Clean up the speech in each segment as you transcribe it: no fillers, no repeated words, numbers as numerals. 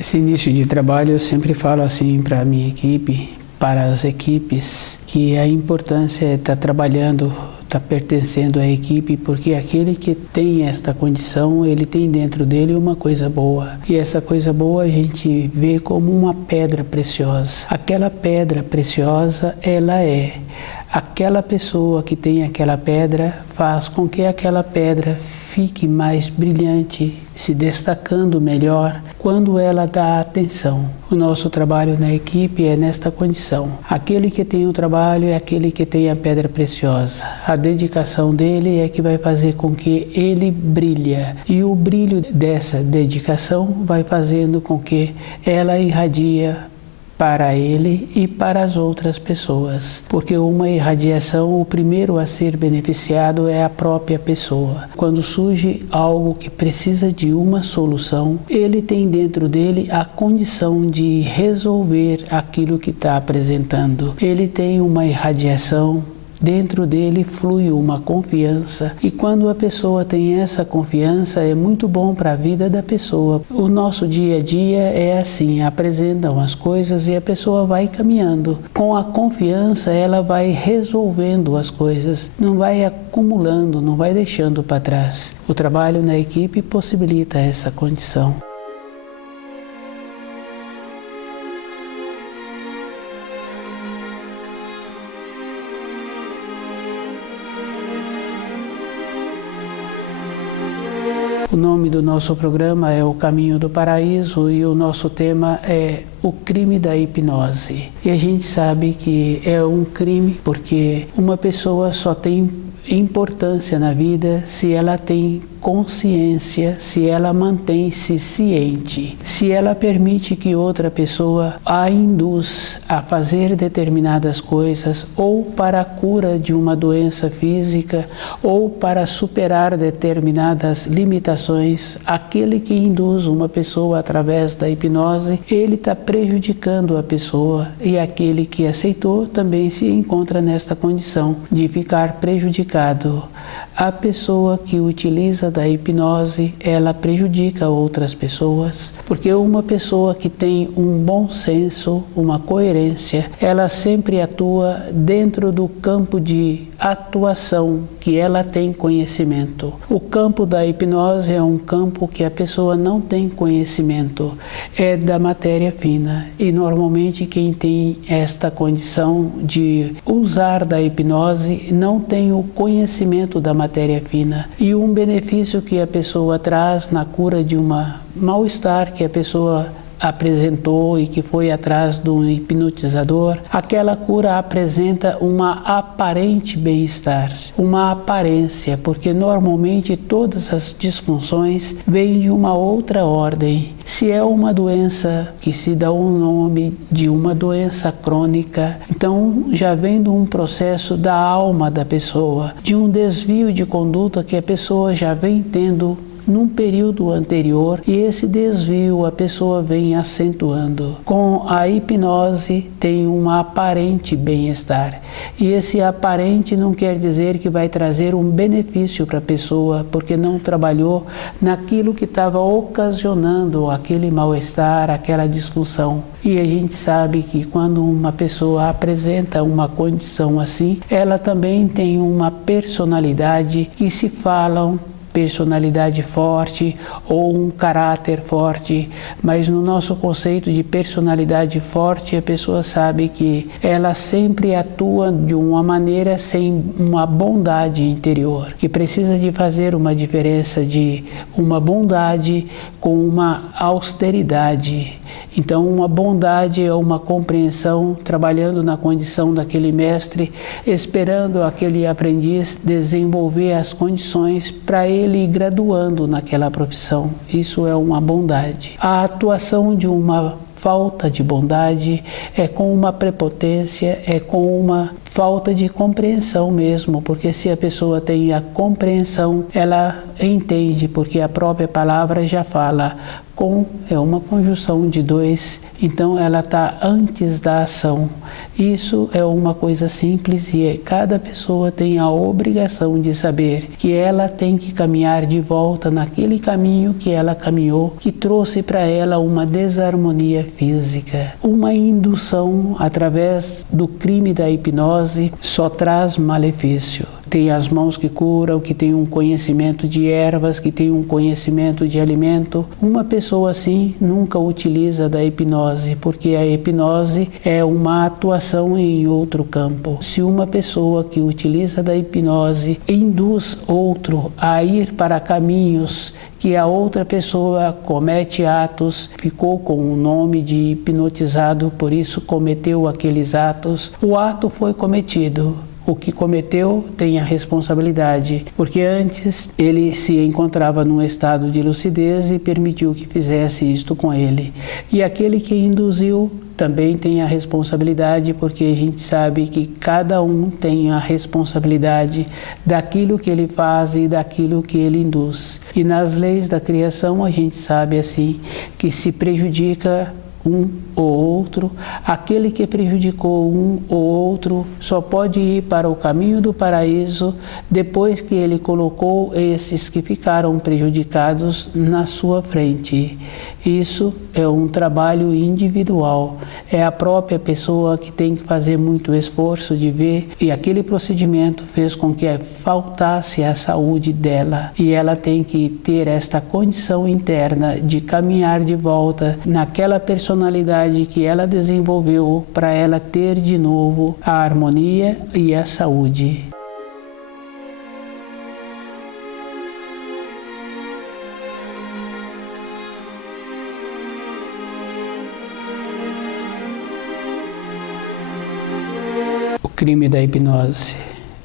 Esse início de trabalho eu sempre falo assim para a minha equipe, para as equipes, que a importância é estar trabalhando, estar pertencendo à equipe, porque aquele que tem esta condição, ele tem dentro dele uma coisa boa. E essa coisa boa a gente vê como uma pedra preciosa. Aquela pedra preciosa, ela é. Aquela pessoa que tem aquela pedra faz com que aquela pedra fique mais brilhante, se destacando melhor quando ela dá atenção. O nosso trabalho na equipe é nesta condição. Aquele que tem o trabalho é aquele que tem a pedra preciosa. A dedicação dele é que vai fazer com que ele brilhe. E o brilho dessa dedicação vai fazendo com que ela irradia para ele e para as outras pessoas. Porque uma irradiação, o primeiro a ser beneficiado é a própria pessoa. Quando surge algo que precisa de uma solução, ele tem dentro dele a condição de resolver aquilo que está apresentando. Ele tem uma irradiação. Dentro dele flui uma confiança e quando a pessoa tem essa confiança é muito bom para a vida da pessoa. O nosso dia a dia é assim, apresentam as coisas e a pessoa vai caminhando. Com a confiança ela vai resolvendo as coisas, não vai acumulando, não vai deixando para trás. O trabalho na equipe possibilita essa condição. O nome do nosso programa é O Caminho do Paraíso e o nosso tema é o crime da hipnose. E a gente sabe que é um crime porque uma pessoa só tem importância na vida se ela tem consciência, se ela mantém-se ciente, se ela permite que outra pessoa a induz a fazer determinadas coisas ou para a cura de uma doença física ou para superar determinadas limitações. Aquele que induz uma pessoa através da hipnose, ele está prejudicando a pessoa e aquele que aceitou também se encontra nesta condição de ficar prejudicado. A pessoa que utiliza da hipnose, ela prejudica outras pessoas, porque uma pessoa que tem um bom senso, uma coerência, ela sempre atua dentro do campo de atuação que ela tem conhecimento. O campo da hipnose é um campo que a pessoa não tem conhecimento, é da matéria fina. E normalmente quem tem esta condição de usar da hipnose não tem o conhecimento da matéria fina. E um benefício que a pessoa traz na cura de uma mal-estar que a pessoa apresentou e que foi atrás do hipnotizador, aquela cura apresenta uma aparente bem-estar, uma aparência, porque normalmente todas as disfunções vêm de uma outra ordem. Se é uma doença que se dá o nome de uma doença crônica, então já vem de um processo da alma da pessoa, de um desvio de conduta que a pessoa já vem tendo num período anterior e esse desvio a pessoa vem acentuando. Com a hipnose tem um aparente bem-estar e esse aparente não quer dizer que vai trazer um benefício para a pessoa porque não trabalhou naquilo que estava ocasionando aquele mal-estar, aquela disfunção. E a gente sabe que quando uma pessoa apresenta uma condição assim, ela também tem uma personalidade que se falam personalidade forte ou um caráter forte, mas no nosso conceito de personalidade forte, a pessoa sabe que ela sempre atua de uma maneira sem uma bondade interior, que precisa de fazer uma diferença de uma bondade com uma austeridade. Então, uma bondade é uma compreensão, trabalhando na condição daquele mestre, esperando aquele aprendiz desenvolver as condições para ele ir graduando naquela profissão. Isso é uma bondade. A atuação de uma falta de bondade é com uma prepotência, é com uma falta de compreensão mesmo, porque se a pessoa tem a compreensão, ela entende, porque a própria palavra já fala. Com é uma conjunção de dois, então ela está antes da ação. Isso é uma coisa simples e cada pessoa tem a obrigação de saber que ela tem que caminhar de volta naquele caminho que ela caminhou, que trouxe para ela uma desarmonia física. Uma indução através do crime da hipnose só traz malefício. Tem as mãos que curam, que tem um conhecimento de ervas, que tem um conhecimento de alimento. Uma pessoa assim nunca utiliza da hipnose, porque a hipnose é uma atuação em outro campo. Se uma pessoa que utiliza da hipnose induz outro a ir para caminhos que a outra pessoa comete atos, ficou com o nome de hipnotizado, por isso cometeu aqueles atos, o ato foi cometido. O que cometeu tem a responsabilidade, porque antes ele se encontrava num estado de lucidez e permitiu que fizesse isto com ele. E aquele que induziu também tem a responsabilidade, porque a gente sabe que cada um tem a responsabilidade daquilo que ele faz e daquilo que ele induz. E nas leis da criação a gente sabe assim que se prejudica um ou outro, aquele que prejudicou um ou outro só pode ir para o caminho do paraíso depois que ele colocou esses que ficaram prejudicados na sua frente. Isso é um trabalho individual, é a própria pessoa que tem que fazer muito esforço de ver, e aquele procedimento fez com que faltasse a saúde dela, e ela tem que ter esta condição interna de caminhar de volta naquela personalidade que ela desenvolveu para ela ter de novo a harmonia e a saúde. O crime da hipnose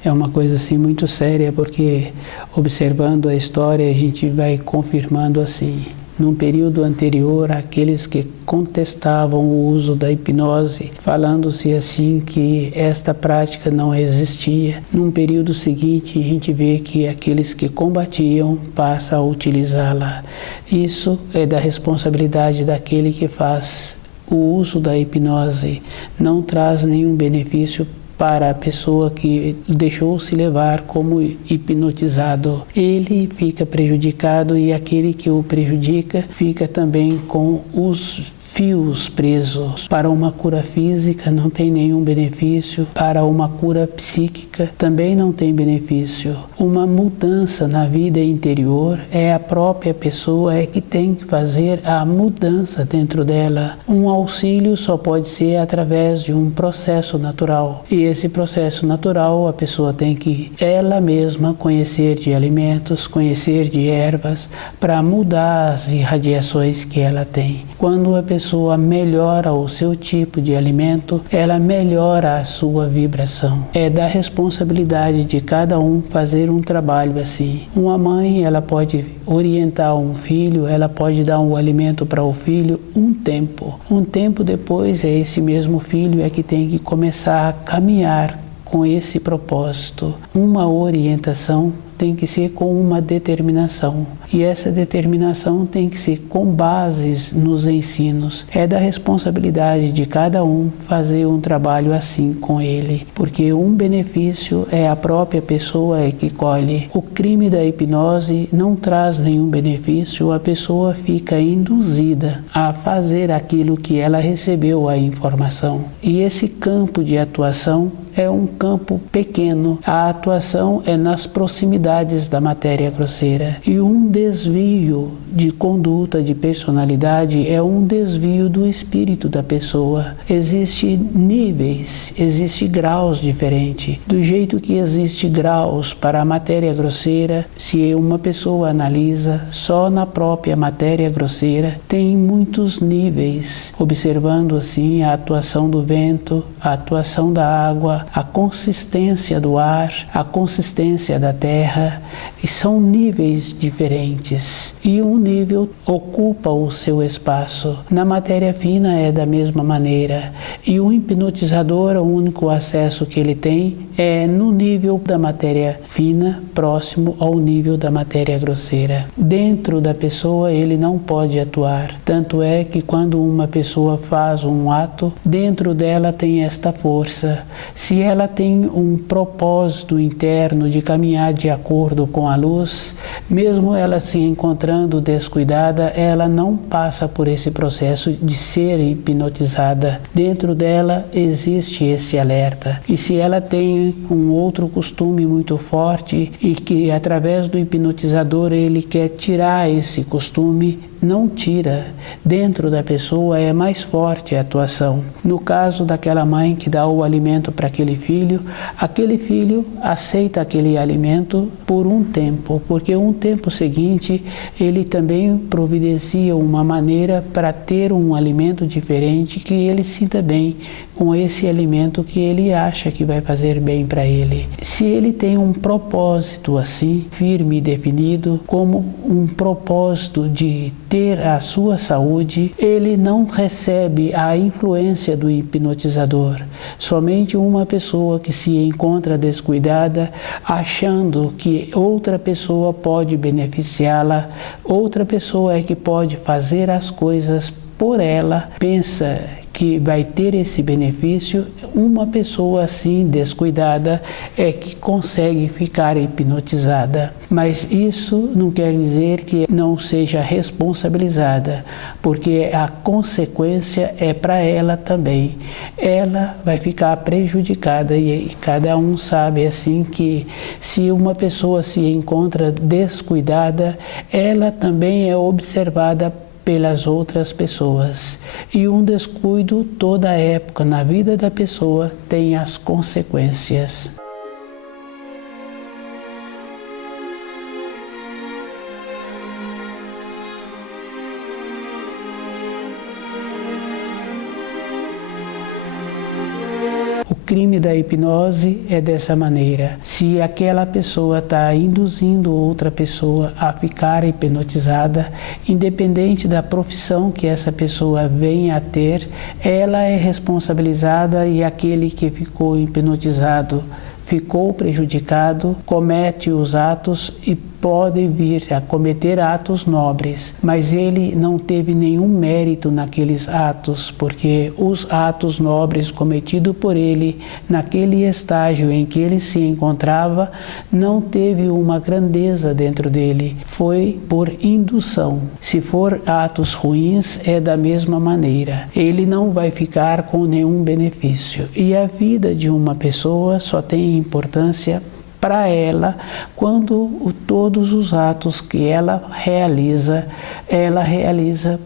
é uma coisa assim muito séria, porque observando a história a gente vai confirmando assim. Num período anterior, aqueles que contestavam o uso da hipnose, falando-se assim que esta prática não existia. Num período seguinte, a gente vê que aqueles que combatiam passam a utilizá-la. Isso é da responsabilidade daquele que faz. O uso da hipnose não traz nenhum benefício para a pessoa que deixou-se levar como hipnotizado. Ele fica prejudicado e aquele que o prejudica fica também com os fios presos. Para uma cura física não tem nenhum benefício, para uma cura psíquica também não tem benefício. Uma mudança na vida interior é a própria pessoa que tem que fazer a mudança dentro dela. Um auxílio só pode ser através de um processo natural. E esse processo natural a pessoa tem que ela mesma conhecer de alimentos, conhecer de ervas para mudar as irradiações que ela tem. Quando a pessoa melhora o seu tipo de alimento, ela melhora a sua vibração. É da responsabilidade de cada um fazer um trabalho assim. Uma mãe, ela pode orientar um filho, ela pode dar um alimento para o filho um tempo. Um tempo depois, é esse mesmo filho que tem que começar a caminhar com esse propósito. Uma orientação tem que ser com uma determinação. E essa determinação tem que ser com bases nos ensinos. É da responsabilidade de cada um fazer um trabalho assim com ele, porque um benefício é a própria pessoa que colhe. O crime da hipnose não traz nenhum benefício, a pessoa fica induzida a fazer aquilo que ela recebeu a informação. E esse campo de atuação é um campo pequeno. A atuação é nas proximidades da matéria grosseira. E um desvio de conduta, de personalidade, é um desvio do espírito da pessoa. Existem níveis, existem graus diferentes. Do jeito que existe graus para a matéria grosseira, se uma pessoa analisa só na própria matéria grosseira, tem muitos níveis, observando assim a atuação do vento, a atuação da água, a consistência do ar, a consistência da terra, e são níveis diferentes. E um nível ocupa o seu espaço. Na matéria fina é da mesma maneira. E o hipnotizador, o único acesso que ele tem é no nível da matéria fina, próximo ao nível da matéria grosseira. Dentro da pessoa ele não pode atuar. Tanto é que quando uma pessoa faz um ato, dentro dela tem esta força. Se ela tem um propósito interno de caminhar de acordo com a luz, mesmo ela se encontrando descuidada, ela não passa por esse processo de ser hipnotizada. Dentro dela existe esse alerta. E se ela tem um outro costume muito forte e que através do hipnotizador ele quer tirar esse costume, não tira. Dentro da pessoa é mais forte a atuação. No caso daquela mãe que dá o alimento para aquele filho aceita aquele alimento por um tempo, porque um tempo seguinte ele também providencia uma maneira para ter um alimento diferente que ele sinta bem com esse alimento que ele acha que vai fazer bem para ele. Se ele tem um propósito assim, firme e definido, como um propósito de ter a sua saúde, ele não recebe a influência do hipnotizador. Somente uma pessoa que se encontra descuidada, achando que outra pessoa pode beneficiá-la, outra pessoa é que pode fazer as coisas por ela, pensa que vai ter esse benefício. Uma pessoa assim descuidada é que consegue ficar hipnotizada. Mas isso não quer dizer que não seja responsabilizada, porque a consequência é para ela também. Ela vai ficar prejudicada e cada um sabe assim que se uma pessoa se encontra descuidada, ela também é observada pelas outras pessoas. E um descuido toda época na vida da pessoa tem as consequências. O crime da hipnose é dessa maneira. Se aquela pessoa está induzindo outra pessoa a ficar hipnotizada, independente da profissão que essa pessoa venha a ter, ela é responsabilizada e aquele que ficou hipnotizado ficou prejudicado, comete os atos e pode vir a cometer atos nobres, mas ele não teve nenhum mérito naqueles atos, porque os atos nobres cometidos por ele naquele estágio em que ele se encontrava não teve uma grandeza dentro dele, foi por indução. Se for atos ruins, é da mesma maneira, ele não vai ficar com nenhum benefício. E a vida de uma pessoa só tem importância para ela quando todos os atos que ela realiza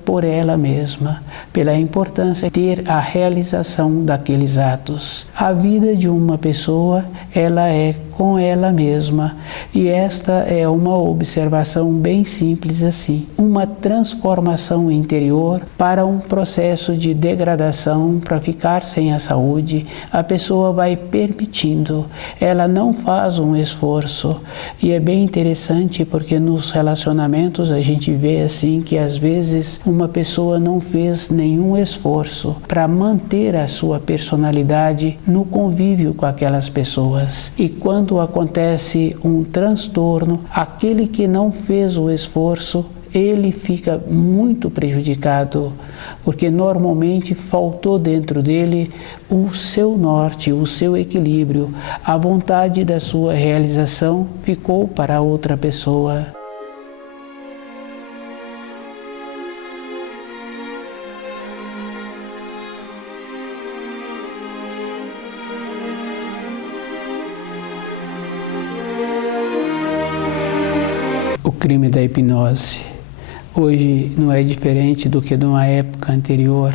por ela mesma, pela importância de ter a realização daqueles atos. A vida de uma pessoa, ela é com ela mesma, e esta é uma observação bem simples assim, uma transformação interior para um processo de degradação, para ficar sem a saúde. A pessoa vai permitindo, ela não faz um esforço, e é bem interessante porque nos relacionamentos a gente vê assim que às vezes uma pessoa não fez nenhum esforço para manter a sua personalidade no convívio com aquelas pessoas, e quando acontece um transtorno, aquele que não fez o esforço, ele fica muito prejudicado, porque normalmente faltou dentro dele o seu norte, o seu equilíbrio, a vontade da sua realização ficou para outra pessoa. O crime da hipnose. Hoje não é diferente do que numa época anterior.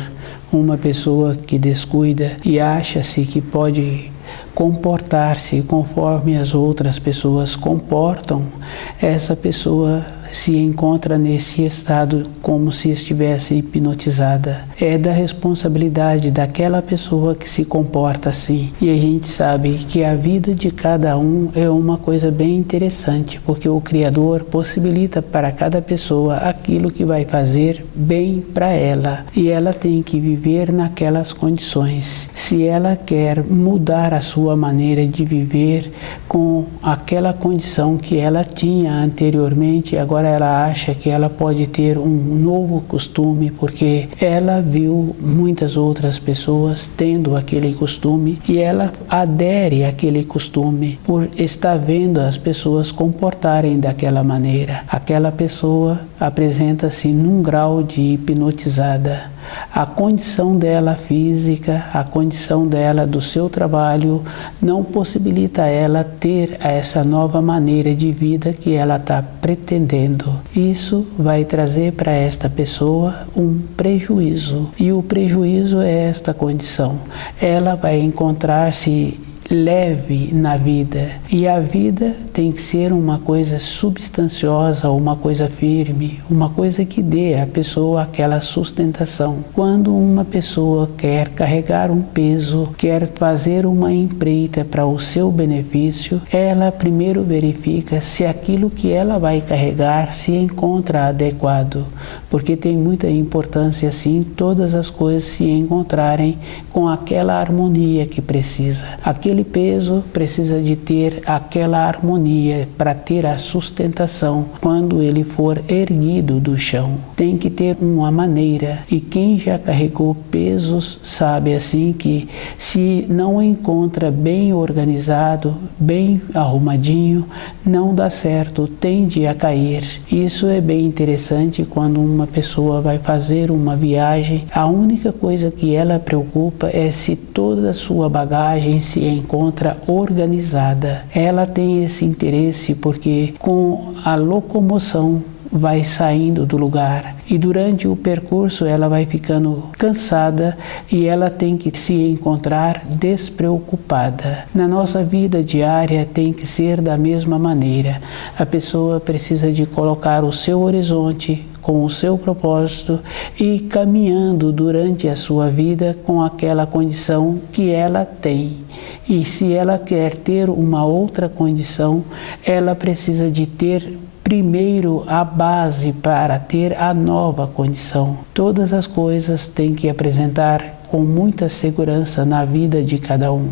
Uma pessoa que descuida e acha-se que pode comportar-se conforme as outras pessoas comportam, essa pessoa se encontra nesse estado como se estivesse hipnotizada. É da responsabilidade daquela pessoa que se comporta assim. E a gente sabe que a vida de cada um é uma coisa bem interessante, porque o Criador possibilita para cada pessoa aquilo que vai fazer bem para ela. E ela tem que viver naquelas condições. Se ela quer mudar a sua maneira de viver com aquela condição que ela tinha anteriormente, agora ela acha que ela pode ter um novo costume, porque ela viu muitas outras pessoas tendo aquele costume e ela adere àquele costume por estar vendo as pessoas comportarem daquela maneira. Aquela pessoa apresenta-se num grau de hipnotizada. A condição dela física, a condição dela do seu trabalho não possibilita ela ter essa nova maneira de vida que ela está pretendendo. Isso vai trazer para esta pessoa um prejuízo. E o prejuízo é esta condição. Ela vai encontrar-se leve na vida, e a vida tem que ser uma coisa substanciosa, uma coisa firme, uma coisa que dê à pessoa aquela sustentação. Quando uma pessoa quer carregar um peso, quer fazer uma empreita para o seu benefício, ela primeiro verifica se aquilo que ela vai carregar se encontra adequado, porque tem muita importância sim todas as coisas se encontrarem com aquela harmonia que precisa. Aquele peso precisa de ter aquela harmonia para ter a sustentação quando ele for erguido do chão. Tem que ter uma maneira, e quem já carregou pesos sabe assim que se não encontra bem organizado, bem arrumadinho, não dá certo, tende a cair. Isso é bem interessante quando uma pessoa vai fazer uma viagem. A única coisa que ela preocupa é se toda a sua bagagem se encontra organizada. Ela tem esse interesse porque com a locomoção vai saindo do lugar e durante o percurso ela vai ficando cansada e ela tem que se encontrar despreocupada. Na nossa vida diária tem que ser da mesma maneira. A pessoa precisa de colocar o seu horizonte com o seu propósito e caminhando durante a sua vida com aquela condição que ela tem. E se ela quer ter uma outra condição, ela precisa de ter primeiro a base para ter a nova condição. Todas as coisas têm que apresentar com muita segurança na vida de cada um.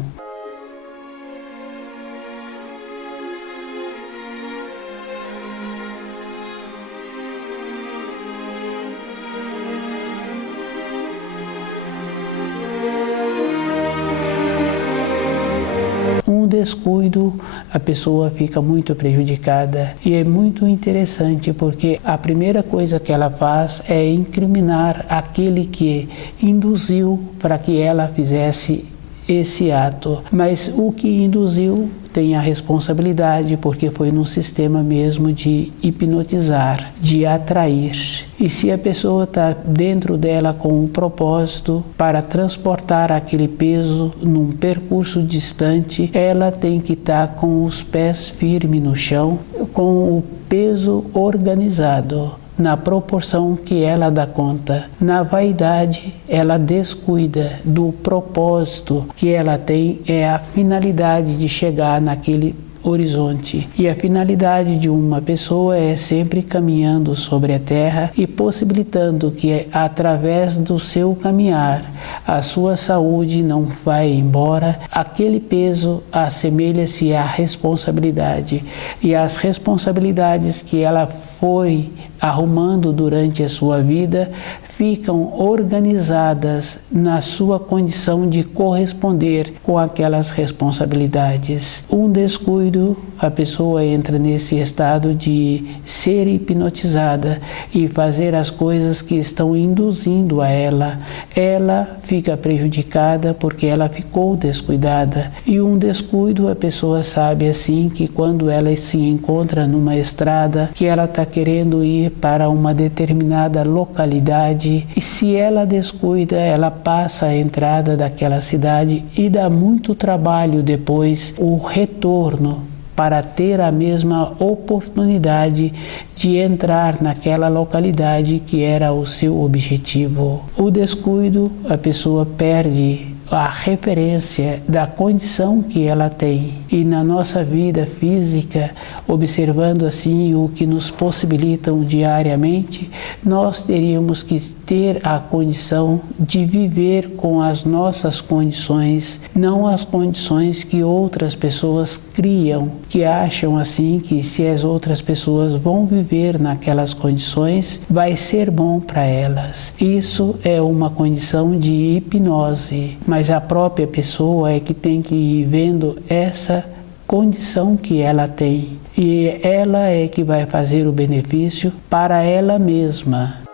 Descuido, a pessoa fica muito prejudicada e é muito interessante porque a primeira coisa que ela faz é incriminar aquele que induziu para que ela fizesse esse ato, mas o que induziu tem a responsabilidade porque foi num sistema mesmo de hipnotizar, de atrair. E se a pessoa está dentro dela com um propósito para transportar aquele peso num percurso distante, ela tem que estar com os pés firmes no chão, com o peso organizado, na proporção que ela dá conta. Na vaidade, ela descuida do propósito que ela tem, é a finalidade de chegar naquele horizonte. E a finalidade de uma pessoa é sempre caminhando sobre a terra e possibilitando que através do seu caminhar a sua saúde não vai embora. Aquele peso assemelha-se à responsabilidade, e as responsabilidades que ela foi arrumando durante a sua vida ficam organizadas na sua condição de corresponder com aquelas responsabilidades. Um descuido, a pessoa entra nesse estado de ser hipnotizada e fazer as coisas que estão induzindo a ela. Ela fica prejudicada porque ela ficou descuidada. E um descuido, a pessoa sabe assim que quando ela se encontra numa estrada, que ela está querendo ir para uma determinada localidade, e se ela descuida, ela passa a entrada daquela cidade e dá muito trabalho depois o retorno para ter a mesma oportunidade de entrar naquela localidade que era o seu objetivo. O descuido, a pessoa perde a referência da condição que ela tem. E na nossa vida física, observando assim o que nos possibilitam diariamente, nós teríamos que ter a condição de viver com as nossas condições, não as condições que outras pessoas criam, que acham assim que se as outras pessoas vão viver naquelas condições, vai ser bom para elas. Isso é uma condição de hipnose, mas a própria pessoa é que tem que ir vendo essa condição que ela tem, e ela é que vai fazer o benefício para ela mesma.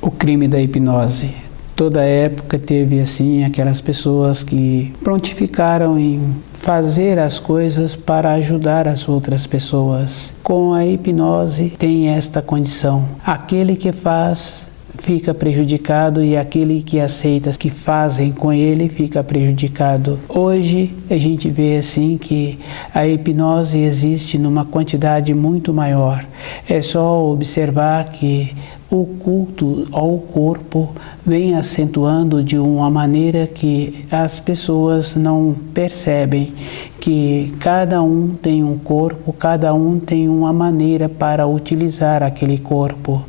O crime da hipnose. Toda época teve assim aquelas pessoas que prontificaram em fazer as coisas para ajudar as outras pessoas. Com a hipnose tem esta condição: aquele que faz fica prejudicado e aquele que aceita que fazem com ele fica prejudicado. Hoje a gente vê assim que a hipnose existe numa quantidade muito maior. É só observar que o culto ao corpo vem acentuando de uma maneira que as pessoas não percebem que cada um tem um corpo, cada um tem uma maneira para utilizar aquele corpo.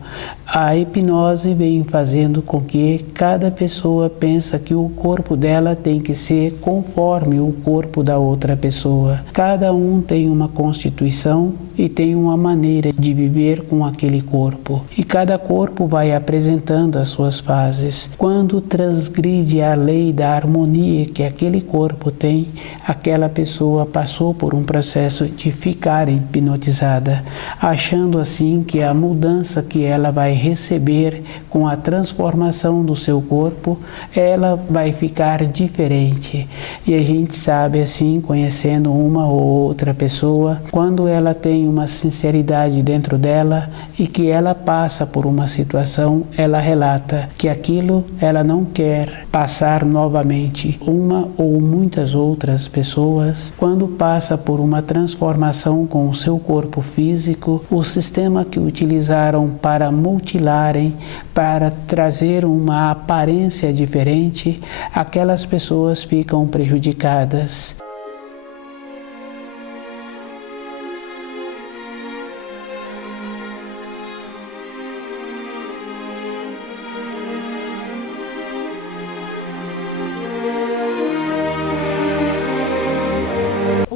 A hipnose vem fazendo com que cada pessoa pensa que o corpo dela tem que ser conforme o corpo da outra pessoa. Cada um tem uma constituição e tem uma maneira de viver com aquele corpo. E cada corpo vai apresentando as suas fases. Quando transgride a lei da harmonia que aquele corpo tem, aquela pessoa passou por um processo de ficar hipnotizada, achando assim que a mudança que ela vai receber com a transformação do seu corpo, ela vai ficar diferente. E a gente sabe assim, conhecendo uma ou outra pessoa, quando ela tem uma sinceridade dentro dela e que ela passa por uma situação, ela relata que aquilo ela não quer passar novamente. Uma ou muitas outras pessoas, quando passa por uma transformação com o seu corpo físico, o sistema que utilizaram para mutilarem, para trazer uma aparência diferente, aquelas pessoas ficam prejudicadas.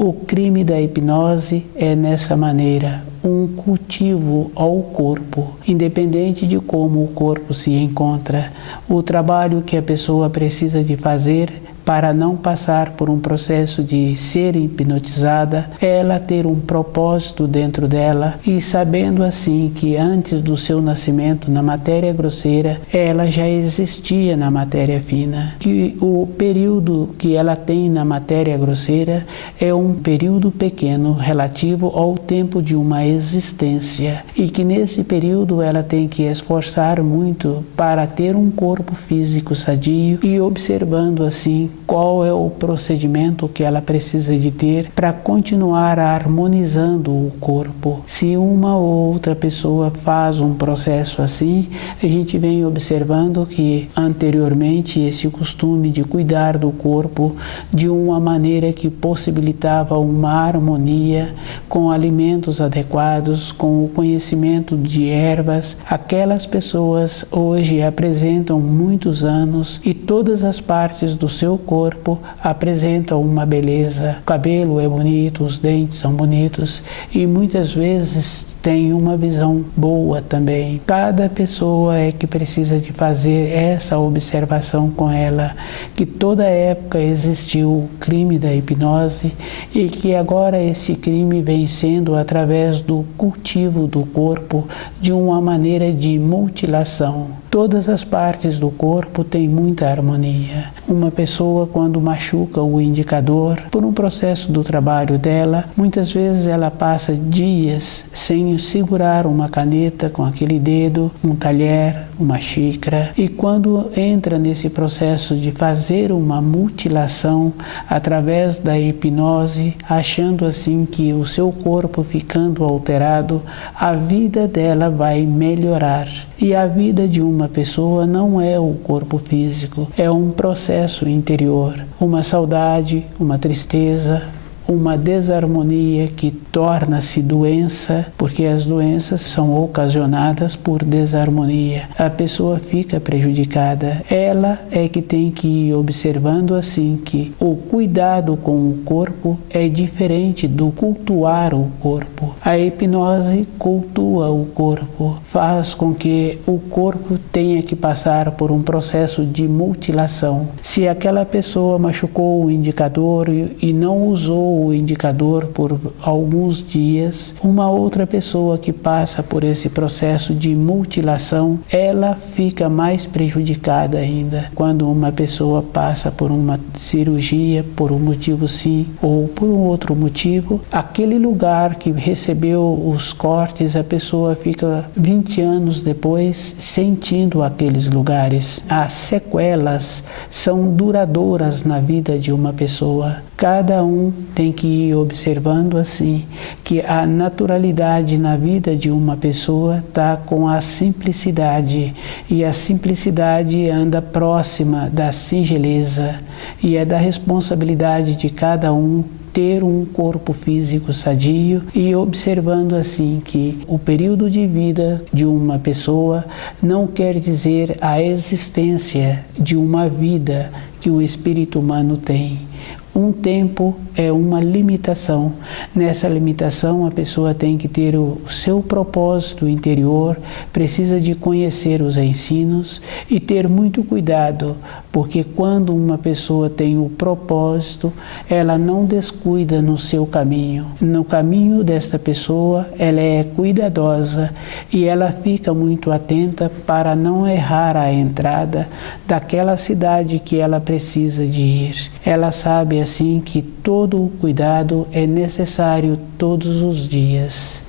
O crime da hipnose é nessa maneira, um cultivo ao corpo, independente de como o corpo se encontra. O trabalho que a pessoa precisa de fazer para não passar por um processo de ser hipnotizada, ela ter um propósito dentro dela e sabendo assim que antes do seu nascimento na matéria grosseira, ela já existia na matéria fina. Que o período que ela tem na matéria grosseira é um período pequeno relativo ao tempo de uma existência e que nesse período ela tem que esforçar muito para ter um corpo físico sadio e observando assim qual é o procedimento que ela precisa de ter para continuar harmonizando o corpo. Se uma ou outra pessoa faz um processo assim, a gente vem observando que anteriormente esse costume de cuidar do corpo de uma maneira que possibilitava uma harmonia com alimentos adequados, com o conhecimento de ervas, aquelas pessoas hoje apresentam muitos anos e todas as partes do seu corpo apresentam uma beleza. O cabelo é bonito, os dentes são bonitos e muitas vezes têm uma visão boa também. Cada pessoa é que precisa de fazer essa observação com ela, que toda época existiu o crime da hipnose e que agora esse crime vem sendo através do cultivo do corpo de uma maneira de mutilação. Todas as partes do corpo têm muita harmonia. Uma pessoa, quando machuca o indicador, por um processo do trabalho dela, muitas vezes ela passa dias sem segurar uma caneta com aquele dedo, um talher, uma xícara, e quando entra nesse processo de fazer uma mutilação através da hipnose, achando assim que o seu corpo ficando alterado, a vida dela vai melhorar. E a vida de uma pessoa não é o corpo físico, é um processo interior, uma saudade, uma tristeza, uma desarmonia que torna-se doença, porque as doenças são ocasionadas por desarmonia. A pessoa fica prejudicada. Ela é que tem que ir observando assim que o cuidado com o corpo é diferente do cultuar o corpo. A hipnose cultua o corpo, faz com que o corpo tenha que passar por um processo de mutilação. Se aquela pessoa machucou o indicador e não usou o indicador por alguns dias, uma outra pessoa que passa por esse processo de mutilação, ela fica mais prejudicada ainda. Quando uma pessoa passa por uma cirurgia, por um motivo sim, ou por um outro motivo, aquele lugar que recebeu os cortes, a pessoa fica 20 anos depois sentindo aqueles lugares. As sequelas são duradouras na vida de uma pessoa. Cada um tem que ir observando assim que a naturalidade na vida de uma pessoa está com a simplicidade, e a simplicidade anda próxima da singeleza, e é da responsabilidade de cada um ter um corpo físico sadio, e observando assim que o período de vida de uma pessoa não quer dizer a existência de uma vida que o espírito humano tem. Um tempo é uma limitação. Nessa limitação, a pessoa tem que ter o seu propósito interior, precisa de conhecer os ensinos e ter muito cuidado, porque quando uma pessoa tem o propósito, ela não descuida no seu caminho. No caminho desta pessoa, ela é cuidadosa e ela fica muito atenta para não errar a entrada daquela cidade que ela precisa de ir. Ela sabe assim que todo o cuidado é necessário todos os dias.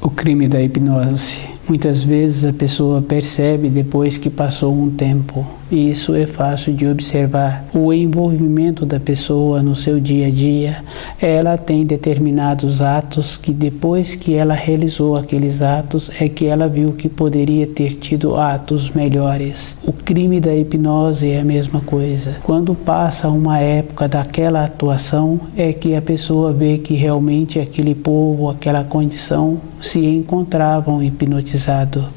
O crime da hipnose. Muitas vezes a pessoa percebe depois que passou um tempo, e isso é fácil de observar. O envolvimento da pessoa no seu dia a dia, ela tem determinados atos que depois que ela realizou aqueles atos é que ela viu que poderia ter tido atos melhores. O crime da hipnose é a mesma coisa. Quando passa uma época daquela atuação é que a pessoa vê que realmente aquele povo, aquela condição se encontravam hipnotizados.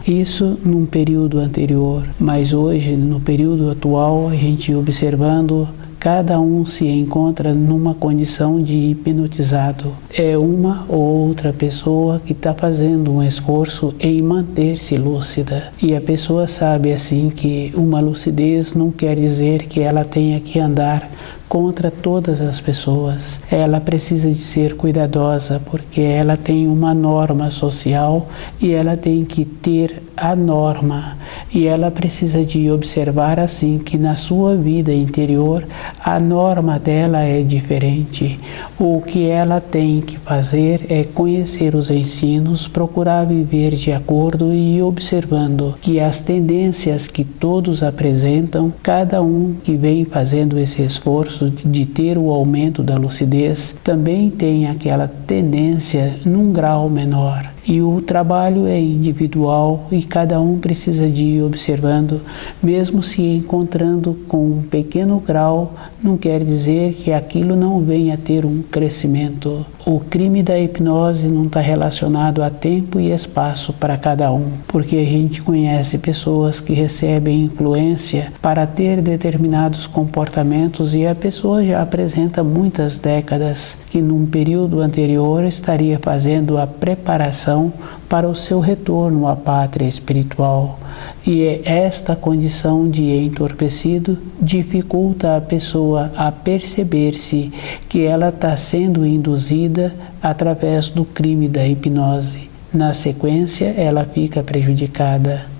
Isso num período anterior, mas hoje, no período atual, a gente observando, cada um se encontra numa condição de hipnotizado. É uma ou outra pessoa que está fazendo um esforço em manter-se lúcida. E a pessoa sabe assim que uma lucidez não quer dizer que ela tenha que andar contra todas as pessoas. Ela precisa de ser cuidadosa porque ela tem uma norma social e ela tem que ter a norma, e ela precisa de observar assim que na sua vida interior a norma dela é diferente. O que ela tem que fazer é conhecer os ensinos, procurar viver de acordo e observando que as tendências que todos apresentam, cada um que vem fazendo esse esforço de ter o aumento da lucidez, também tem aquela tendência num grau menor. E o trabalho é individual e cada um precisa de ir observando, mesmo se encontrando com um pequeno grau, não quer dizer que aquilo não venha a ter um crescimento. O crime da hipnose não está relacionado a tempo e espaço para cada um, porque a gente conhece pessoas que recebem influência para ter determinados comportamentos e a pessoa já apresenta muitas décadas que num período anterior estaria fazendo a preparação para o seu retorno à pátria espiritual. E esta condição de entorpecido dificulta a pessoa a perceber-se que ela está sendo induzida através do crime da hipnose. Na sequência, ela fica prejudicada.